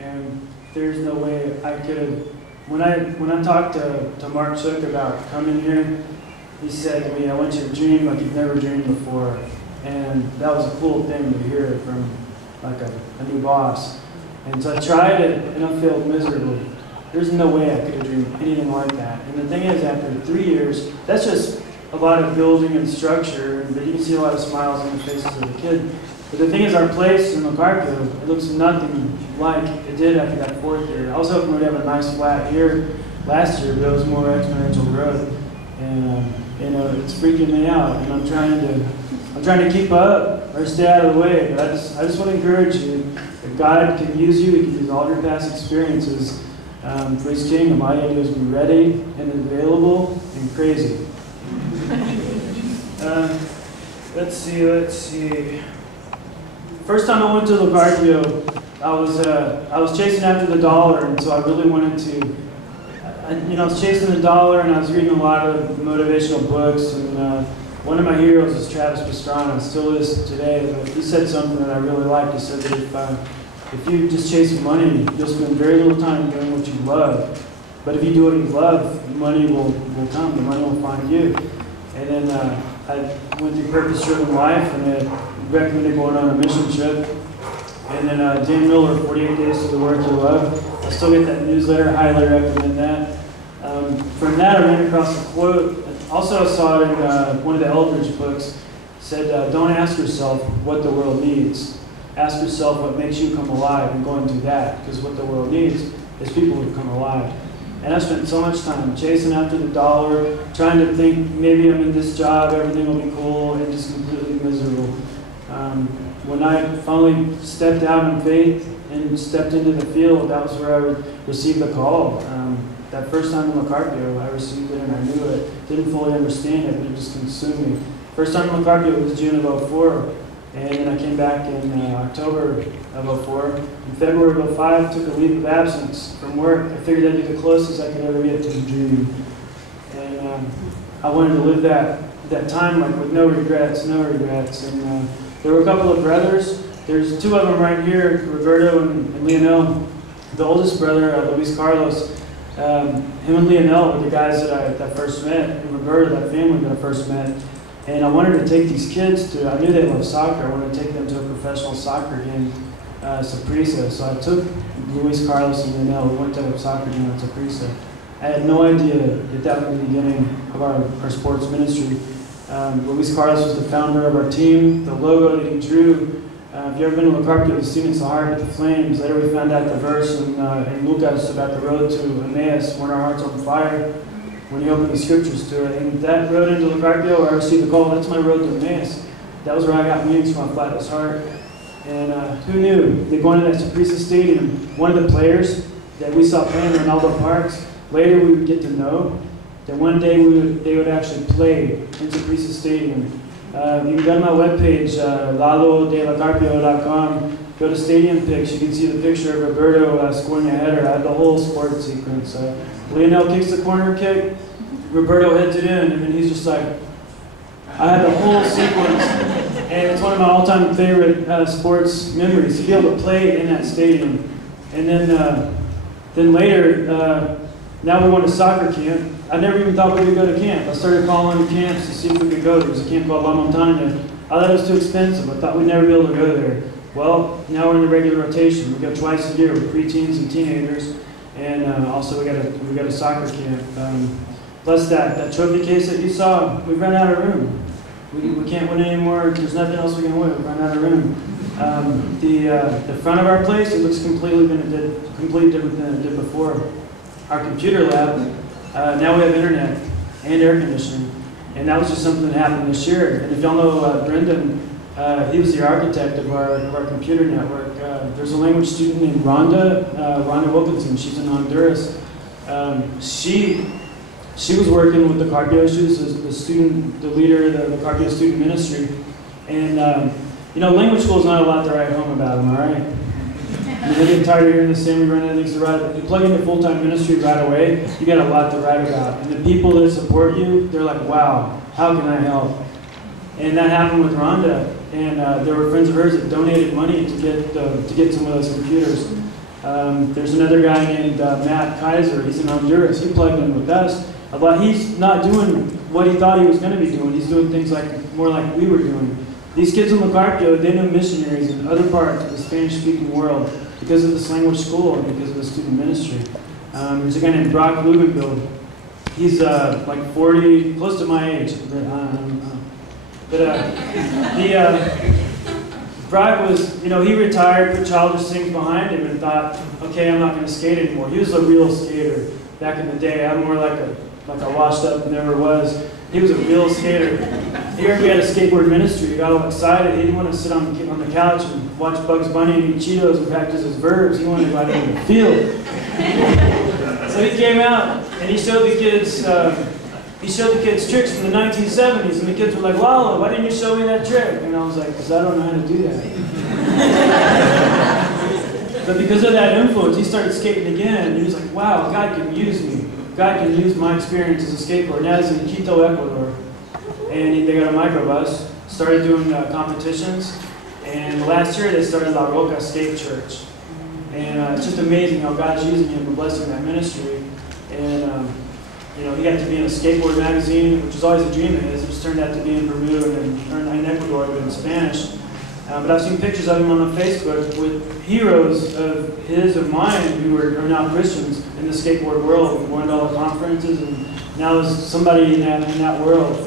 And there's no way I could have. When I talked to Mark Shook about coming here, he said to me, "I want you to dream like you've never dreamed before," and that was a cool thing to hear from like a new boss. And so I tried it, and I failed miserably. There's no way I could have dreamed anything like that. And the thing is, after 3 years, that's just a lot of building and structure, but you can see a lot of smiles on the faces of the kid. But the thing is, our place in Carpio, it looks nothing like it did after that 4th year. I was hoping we'd have a nice flat year last year, but it was more exponential growth. And it's freaking me out. And I'm trying to keep up or stay out of the way. But I just want to encourage you, if God can use you, He can use all your past experiences for His kingdom. All you have to do is be ready and available and crazy. Let's see. First time I went to Carpio, I was chasing after the dollar, and so I really wanted to. I was chasing the dollar, and I was reading a lot of motivational books. And one of my heroes is Travis Pastrana, still is today. But he said something that I really liked. He said that if you just chase money, you'll spend very little time doing what you love. But if you do what you love, money will come. The money will find you. And then I went through purpose-driven life, and I recommended going on a mission trip. And then Dan Miller, 48 Days to the Work You Love. I still get that newsletter. Highly recommend that. From that, I ran across a quote. Also, I saw it in one of the Eldridge books. It said, "Don't ask yourself what the world needs. Ask yourself what makes you come alive, and go and do that. Because what the world needs is people who come alive." And I spent so much time chasing after the dollar, trying to think maybe I'm in this job, everything will be cool, and just completely miserable. When I finally stepped out in faith and stepped into the field, that was where I received the call. That first time in Carpio, I received it and I knew it. Didn't fully understand it, but it just consumed me. First time in Carpio was June of 04, and then I came back in October of 04. In February of 05, took a leave of absence from work. I figured that'd be the closest I could ever get to the dream. And I wanted to live that time like with no regrets. And there were a couple of brothers. There's 2 of them right here, Roberto and Lionel. The oldest brother, Luis Carlos, him and Lionel were the guys that I first met, and Roberto, that family that I first met. And I wanted to take these kids I knew they loved soccer. I wanted to take them to a professional soccer game, Saprissa. So I took Luis Carlos and Lionel. We went to a soccer game at Saprissa. I had no idea that that was the beginning of our sports ministry. Luis Carlos was the founder of our team. The logo that he drew, if you've ever been to Carpio, the students, the heart with the flames. Later we found out the verse in Lucas about the road to Emmaus, when our hearts on fire, when he opened the scriptures to it. And that road into Carpio, I received the call, that's my road to Emmaus. That was where I got wings from my flatless heart. And who knew? They're going to that Saprissa Stadium. One of the players that we saw playing in Ronaldo Parks, later we would get to know that one day they would actually play in Saprissa Stadium. You can go to my webpage, lalodelacarpio.com, go to Stadium Pics. You can see the picture of Roberto scoring a header. I had the whole sports sequence. Lionel kicks the corner kick, Roberto heads it in, and then he's just like, I had the whole sequence. And it's one of my all-time favorite sports memories, to be able to play in that stadium. And then later, now we went to soccer camp. I never even thought we could go to camp. I started calling camps to see if we could go. There was a camp called La Montaña. I thought it was too expensive. I thought we'd never be able to go there. Well, now we're in the regular rotation. We go twice a year with preteens and teenagers, and also we got a soccer camp. Plus that trophy case that you saw, we've run out of room. We can't win anymore. There's nothing else we can win. We've run out of room. The front of our place, it looks completely different than it did before. Our computer lab, now we have internet and air conditioning. And that was just something that happened this year. And if y'all know Brendan, he was the architect of our computer network. There's a language student named Rhonda Wilkinson. She's in Honduras. She was working with the Carpio. She was the leader of the Carpio student ministry. And language school is not a lot to write home about, am I right? They get tired of hearing the same, we run out of things to write. If you plug into full-time ministry right away, you got a lot to write about. And the people that support you, they're like, wow, how can I help? And that happened with Rhonda. And there were friends of hers that donated money to get some of those computers. There's another guy named Matt Kaiser. He's in Honduras. He plugged in with us. But he's not doing what he thought he was going to be doing. He's doing things more like we were doing. These kids in Carpio, they know missionaries in other parts of the Spanish-speaking world because of this language school and because of the student ministry. There's a guy named Brock Lugenbill. He's like 40, close to my age. Brock was, he retired, put childish things behind him and thought, okay, I'm not going to skate anymore. He was a real skater back in the day. I'm more like a washed up never was. He was a real skater. He heard we had a skateboard ministry. He got all excited. He didn't want to sit on the couch and watch Bugs Bunny and eat Cheetos and practice his verbs. He wanted to go out in the field. So he came out and he showed the kids. He showed the kids tricks from the 1970s, and the kids were like, "Lalo, why didn't you show me that trick?" And I was like, "Because I don't know how to do that." But because of that influence, he started skating again. And he was like, "Wow, God can use me. God can use my experience as a skateboarder." Now he's in Quito, Ecuador. And they got a microbus, started doing competitions. And last year they started La Roca Skate Church. And it's just amazing how God's using him and blessing that ministry. And he got to be in a skateboard magazine, which was always a dream of his. It just turned out to be in Peru and in Ecuador, but in Spanish. But I've seen pictures of him on Facebook with heroes of mine who are now Christians in the skateboard world, going to all the conferences, and now there's somebody in that world.